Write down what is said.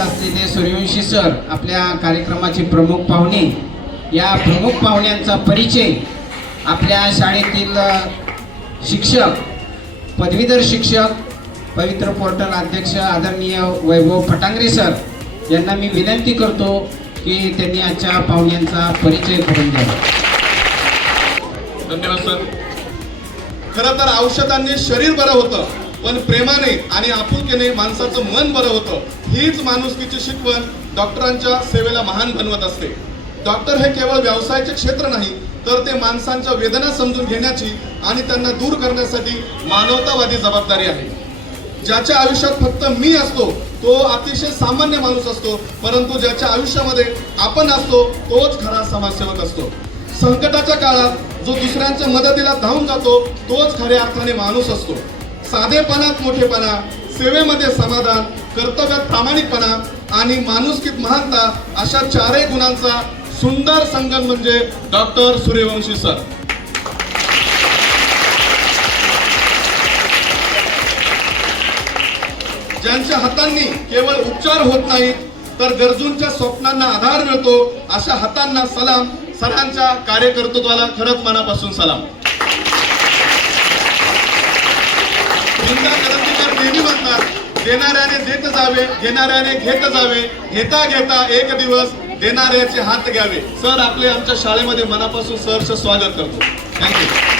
असलेले सूर्यवंशी सर आपल्या कार्यक्रमाचे प्रमुख पाहुणे, या प्रमुख पाहुण्यांचा परिचय आपल्या शाळेतील शिक्षक, पदवीधर शिक्षक, पवित्र पोर्टल अध्यक्ष आदरणीय वैभव फटांगरे सर यांना मी विनंती करतो की त्यांनी आजच्या पाहुण्यांचा परिचय करून द्यावा. धन्यवाद सर. खरं तर औषधांनी शरीर बरं होतं, पण प्रेमाने आणि आपुलकीने माणसाचं मन बरं होतं. हीच माणुसकीची शिकवण डॉक्टरांच्या सेवेला महान बनवत असते. डॉक्टर हे केवळ व्यवसायाचे क्षेत्र नाही, तर ते माणसांच्या वेदना समजून घेण्याची आणि त्यांना दूर करण्यासाठी मानवतावादी जबाबदारी आहे. ज्याच्या आयुष्यात फक्त मी असतो तो अतिशय सामान्य माणूस असतो, परंतु ज्याच्या आयुष्यामध्ये आपण असतो तोच खरा समाजसेवक असतो. संकटाच्या काळात जो दुसऱ्यांच्या मदतीला धावून जातो तोच खऱ्या अर्थाने माणूस असतो. साधेपणात मोठेपणा, सेवेमध्ये समाधान, कर्तव्यात प्रामाणिकपणा आणि माणुसकीत महानता अशा चारही गुणांचा सुंदर संगम म्हणजे डॉक्टर सूर्यवंशी सर. ज्यांच्या हातांनी केवळ उपचार होत नाहीत तर गरजूंच्या स्वप्नांना आधार मिळतो, अशा हातांना सलाम. सरांच्या कार्यकर्तृत्वाला खरंच मनापासून सलाम. नेहमी म्हणतात, देणाऱ्याने देत जावे, घेणाऱ्याने घेत जावे, घेता घेता एक दिवस देणाऱ्याचे हात घ्यावे. सर आपले आमच्या शाळेमध्ये मनापासून सरचं स्वागत करतो. थँक्यू.